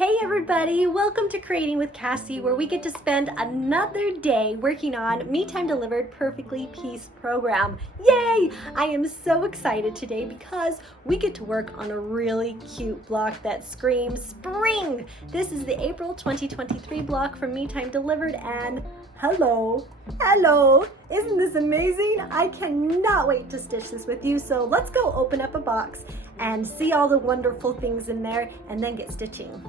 Hey everybody, welcome to Creating with Cassie, where we get to spend another day working on Me Time Delivered Perfectly Piece program. Yay! I am so excited today because we get to work on a really cute block that screams spring. This is the April 2023 block from Me Time Delivered, and hello, isn't this amazing? I cannot wait to stitch this with you, so let's go open up a box and see all the wonderful things in there and then get stitching.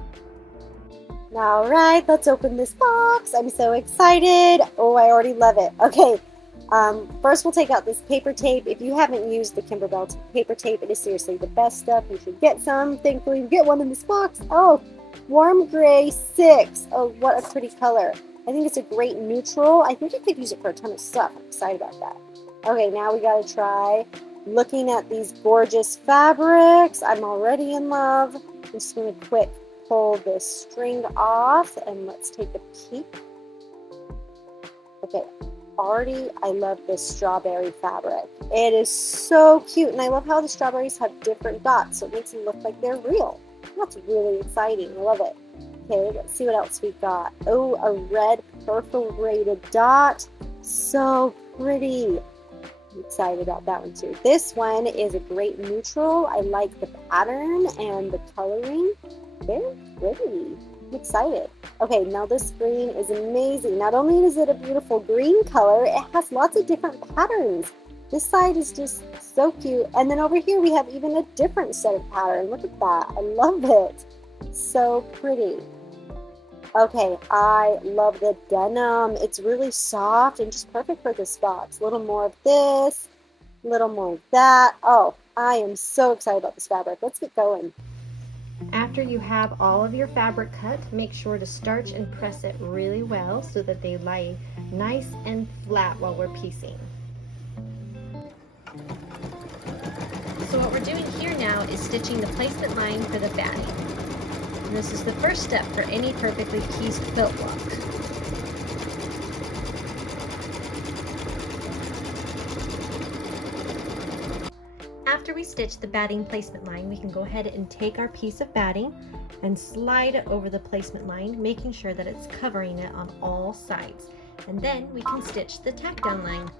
All right, let's open this box. I'm so excited. Oh, I already love it. Okay, first we'll take out this paper tape. If you haven't used the Kimberbell paper tape, it is seriously the best stuff. You should get some. Thankfully, you get one in this box. Oh, warm gray 6. Oh, what a pretty color. I think it's a great neutral. I think you could use it for a ton of stuff. I'm excited about that. Okay, now we got to try looking at these gorgeous fabrics. I'm already in love. I'm just going to quick pull this string off and let's take a peek. Okay, already I love this strawberry fabric. It is so cute, and I love how the strawberries have different dots, so it makes them look like they're real. That's really exciting. I love it. Okay, let's see what else we got. Oh, a red perforated dot. So pretty. I'm excited about that one too. This one is a great neutral. I like the pattern and the coloring. Very pretty. I'm excited. Okay, now this green is amazing. Not only is it a beautiful green color, it has lots of different patterns. This side is just so cute. And then over here we have even a different set of pattern. Look at that. I love it. So pretty. Okay, I love the denim. It's really soft and just perfect for this box. A little more of this, a little more of that. Oh, I am so excited about this fabric. Let's get going. After you have all of your fabric cut, make sure to starch and press it really well so that they lie nice and flat while we're piecing. So what we're doing here now is stitching the placement line for the batting. And this is the first step for any perfectly pieced quilt block. After we stitch the batting placement line, we can go ahead and take our piece of batting and slide it over the placement line, making sure that it's covering it on all sides. And then we can stitch the tack down line.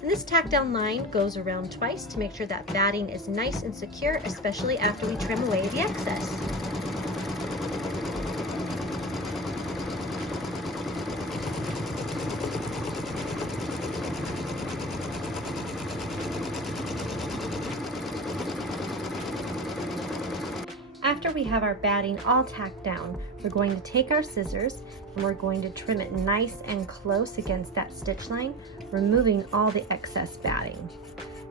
And this tack down line goes around twice to make sure that batting is nice and secure, especially after we trim away the excess. After we have our batting all tacked down, we're going to take our scissors and we're going to trim it nice and close against that stitch line, removing all the excess batting.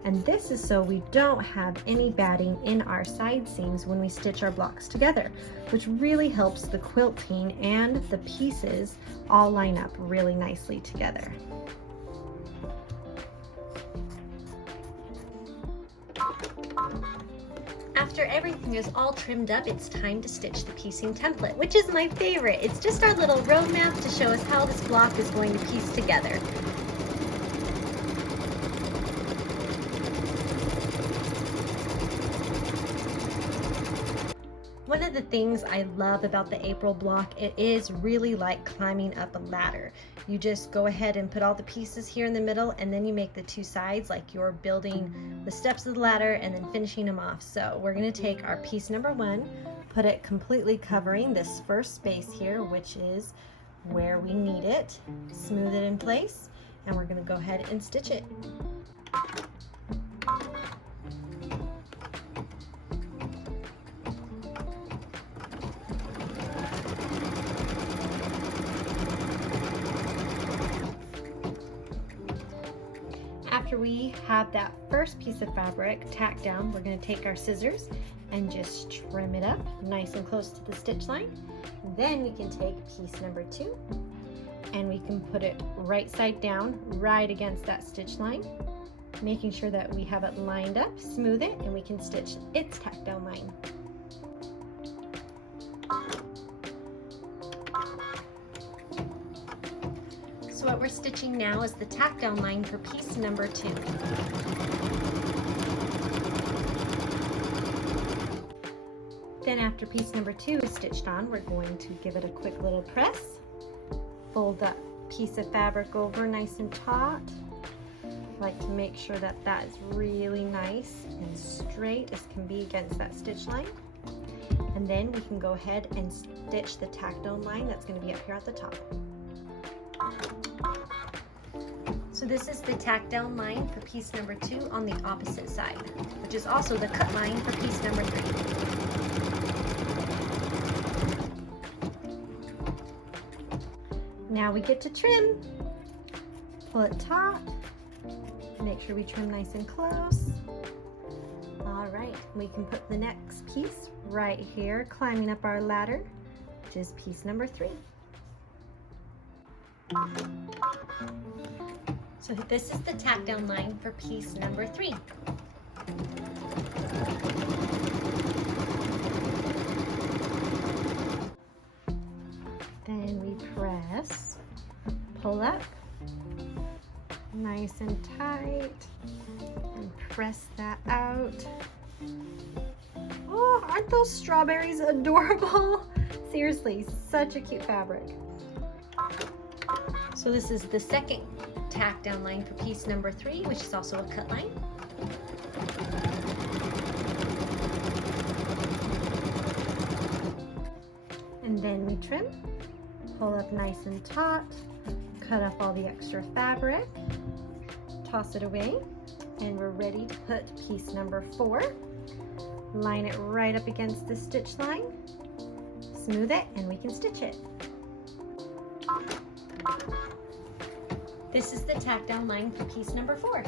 And this is so we don't have any batting in our side seams when we stitch our blocks together, which really helps the quilting and the pieces all line up really nicely together. After everything is all trimmed up, it's time to stitch the piecing template, which is my favorite. It's just our little roadmap to show us how this block is going to piece together. One of the things I love about the April block, it is really like climbing up a ladder. You just go ahead and put all the pieces here in the middle, and then you make the two sides like you're building the steps of the ladder and then finishing them off. So we're going to take our piece number 1, put it completely covering this first space here, which is where we need it, smooth it in place, and we're going to go ahead and stitch it. After we have that first piece of fabric tacked down, we're going to take our scissors and just trim it up nice and close to the stitch line. Then we can take piece number 2 and we can put it right side down right against that stitch line, making sure that we have it lined up, smooth it, and we can stitch its tack down line. So what we're stitching now is the tack down line for piece number 2. Then after piece number 2 is stitched on, we're going to give it a quick little press. Fold that piece of fabric over nice and taut. I like to make sure that that is really nice and straight as can be against that stitch line. And then we can go ahead and stitch the tack down line that's going to be up here at the top. So this is the tack down line for piece number 2 on the opposite side, which is also the cut line for piece number 3. Now we get to trim. Pull it taut. Make sure we trim nice and close. All right, we can put the next piece right here, climbing up our ladder, which is piece number 3. So this is the tack down line for piece number 3. Then we press, pull up, nice and tight, and press that out. Oh, aren't those strawberries adorable? Seriously, such a cute fabric. So this is the second tack down line for piece number 3, which is also a cut line. And then we trim, pull up nice and taut, cut off all the extra fabric, toss it away, and we're ready to put piece number 4. Line it right up against the stitch line, smooth it, and we can stitch it. This is the tack down line for piece number 4.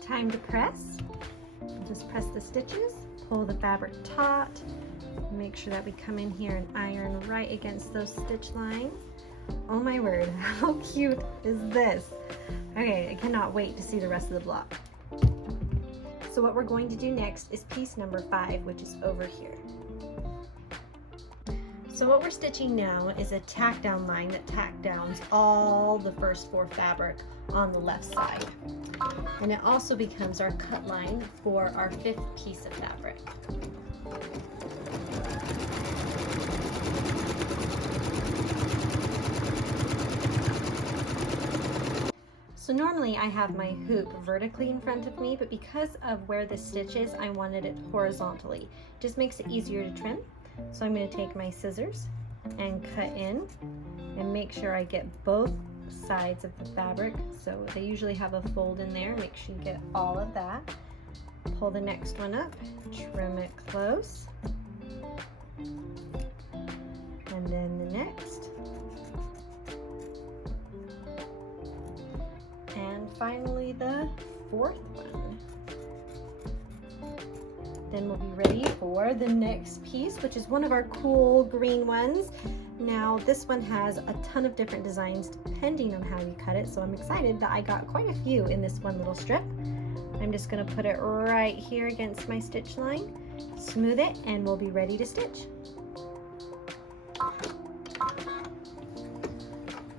Time to press. Just press the stitches, pull the fabric taut, make sure that we come in here and iron right against those stitch lines. Oh my word, how cute is this? Okay, I cannot wait to see the rest of the block. So what we're going to do next is piece number 5, which is over here. So what we're stitching now is a tack down line that tack downs all the first 4 fabric on the left side. And it also becomes our cut line for our 5th piece of fabric. So normally I have my hoop vertically in front of me, but because of where this stitch is, I wanted it horizontally. It just makes it easier to trim. So I'm going to take my scissors and cut in and make sure I get both sides of the fabric. So they usually have a fold in there. Make sure you get all of that. Pull the next one up, trim it close, and then the next. And finally the 4th one. Then we'll be ready for the next piece, which is one of our cool green ones. Now this one has a ton of different designs depending on how you cut it, so I'm excited that I got quite a few in this one little strip. I'm just going to put it right here against my stitch line, smooth it, and we'll be ready to stitch.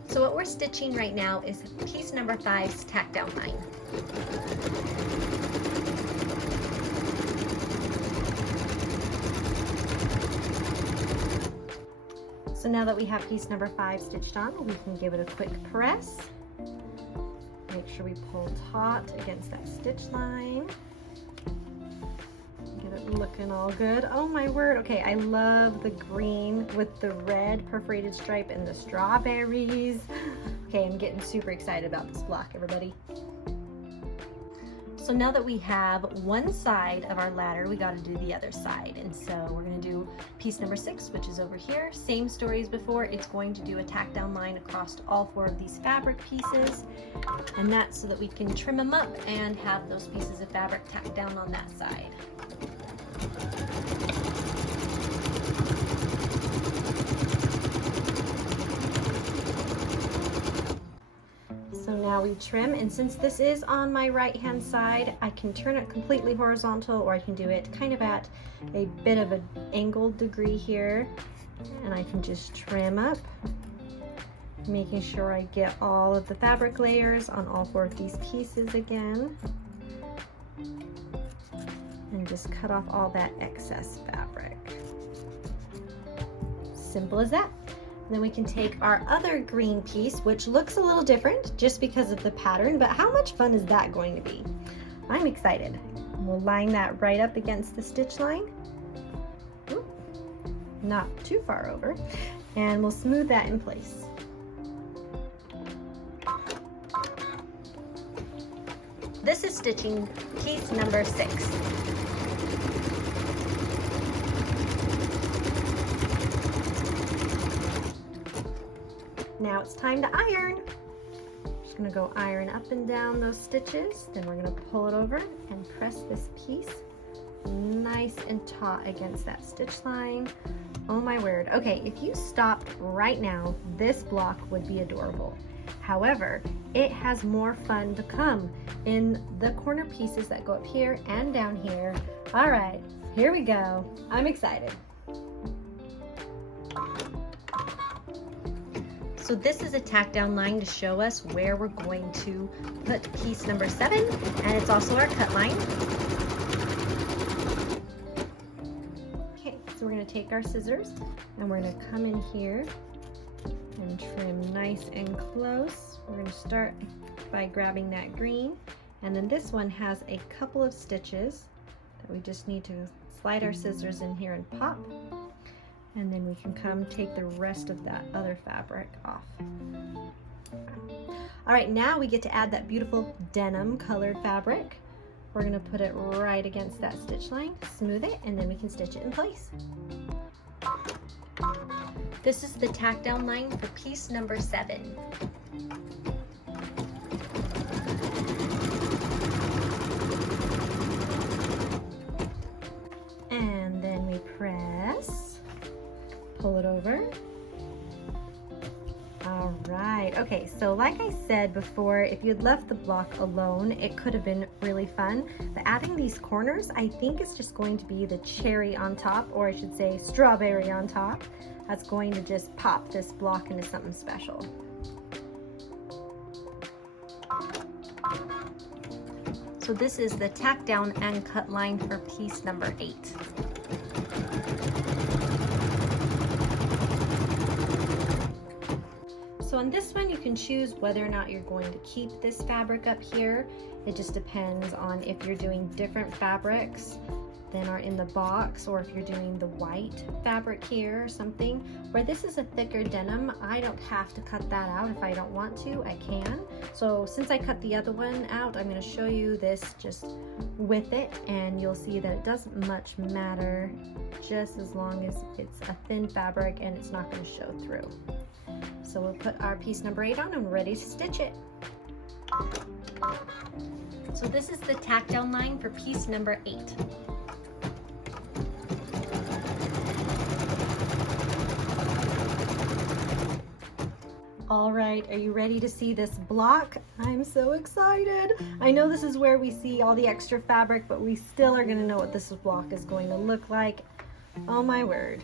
So what we're stitching right now is piece number 5's tack down line. So now that we have piece number 5 stitched on, we can give it a quick press. Make sure we pull taut against that stitch line. Get it looking all good. Oh my word. Okay, I love the green with the red perforated stripe and the strawberries. Okay, I'm getting super excited about this block, everybody. So now that we have one side of our ladder, we got to do the other side. And so we're going to do piece number 6, which is over here. Same story as before. It's going to do a tack down line across all 4 of these fabric pieces. And that's so that we can trim them up and have those pieces of fabric tacked down on that side. So now we trim, and since this is on my right hand side, I can turn it completely horizontal, or I can do it kind of at a bit of an angled degree here, and I can just trim up Making sure I get all of the fabric layers on all 4 of these pieces again. And just cut off all that excess fabric. Simple as that. And then we can take our other green piece, which looks a little different just because of the pattern, but how much fun is that going to be? I'm excited. We'll line that right up against the stitch line. Ooh, not too far over. And we'll smooth that in place. This is stitching piece number 6. Now it's time to iron. Just gonna go iron up and down those stitches. Then we're gonna pull it over and press this piece nice and taut against that stitch line. Oh my word. Okay, if you stopped right now, this block would be adorable. However, it has more fun to come in the corner pieces that go up here and down here. All right, here we go. I'm excited. So this is a tack down line to show us where we're going to put piece number 7, and it's also our cut line. Okay, so we're gonna take our scissors and we're gonna come in here and trim nice and close. We're gonna start by grabbing that green, and then this one has a couple of stitches that we just need to slide our scissors in here and pop. And then we can come take the rest of that other fabric off. All right, now we get to add that beautiful denim colored fabric. We're gonna put it right against that stitch line, smooth it, and then we can stitch it in place. This is the tack down line for piece number 7. And then we press. Pull it over. All right, okay, so like I said before, if you had left the block alone, it could have been really fun. But adding these corners, I think is just going to be the cherry on top, or I should say strawberry on top. That's going to just pop this block into something special. So this is the tack down and cut line for piece number 8. So on this one, you can choose whether or not you're going to keep this fabric up here. It just depends on if you're doing different fabrics than are in the box, or if you're doing the white fabric here or something. Where this is a thicker denim, I don't have to cut that out. If I don't want to, I can. So since I cut the other one out, I'm gonna show you this just with it, and you'll see that it doesn't much matter, just as long as it's a thin fabric and it's not gonna show through. So we'll put our piece number 8 on and we're ready to stitch it. So this is the tack down line for piece number 8. All right, are you ready to see this block? I'm so excited. I know this is where we see all the extra fabric, but we still are gonna know what this block is going to look like. Oh my word.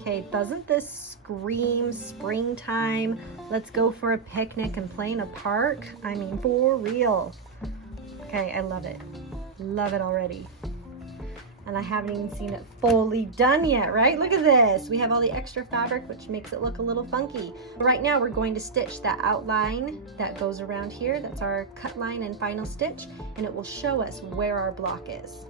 Okay, doesn't this scream springtime? Let's go for a picnic and play in a park. I mean, for real. Okay, I love it. Love it already. And I haven't even seen it fully done yet, right? Look at this. We have all the extra fabric, which makes it look a little funky. Right now, we're going to stitch that outline that goes around here. That's our cut line and final stitch, and it will show us where our block is.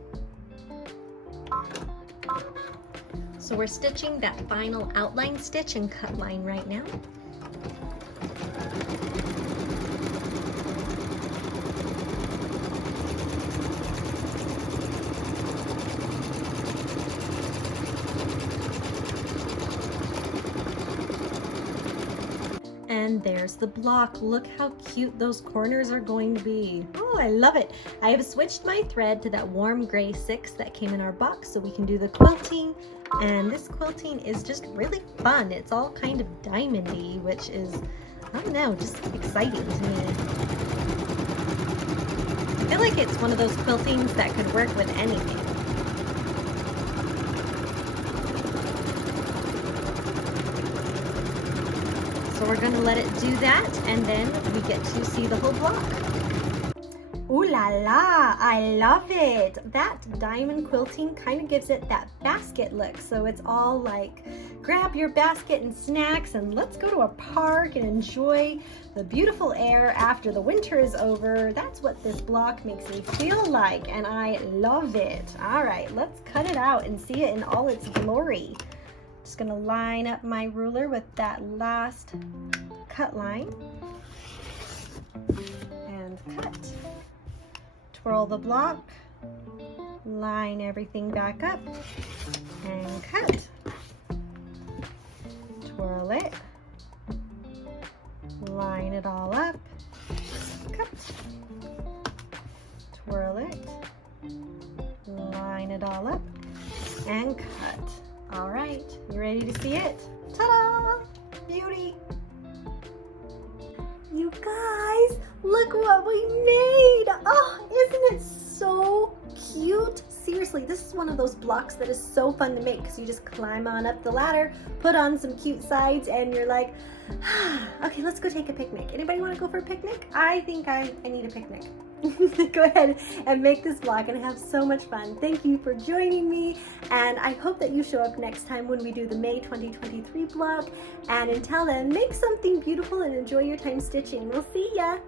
So we're stitching that final outline stitch and cut line right now. And there's the block. Look how cute those corners are going to be. Oh, I love it. I have switched my thread to that warm gray 6 that came in our box so we can do the quilting. And this quilting is just really fun. It's all kind of diamondy, which is, I don't know, just exciting to me. I feel like it's one of those quiltings that could work with anything. So we're gonna let it do that, and then we get to see the whole block. Ooh la la, I love it. That diamond quilting kind of gives it that basket look. So it's all like, grab your basket and snacks and let's go to a park and enjoy the beautiful air after the winter is over. That's what this block makes me feel like, and I love it. All right, let's cut it out and see it in all its glory. Just gonna line up my ruler with that last cut line and cut. Twirl the block, line everything back up, and cut. Twirl it, line it all up, cut. Twirl it, line it all up, and cut. All right, you ready to see it? Ta-da! Beauty! You guys, look what we made! Oh, isn't it so cute? Seriously, this is one of those blocks that is so fun to make because you just climb on up the ladder, put on some cute sides, and you're like, okay, let's go take a picnic. Anybody want to go for a picnic? I think I need a picnic. Go ahead and make this block and have so much fun. Thank you for joining me, and I hope that you show up next time when we do the May 2023 block. And until then, make something beautiful and enjoy your time stitching. We'll see ya!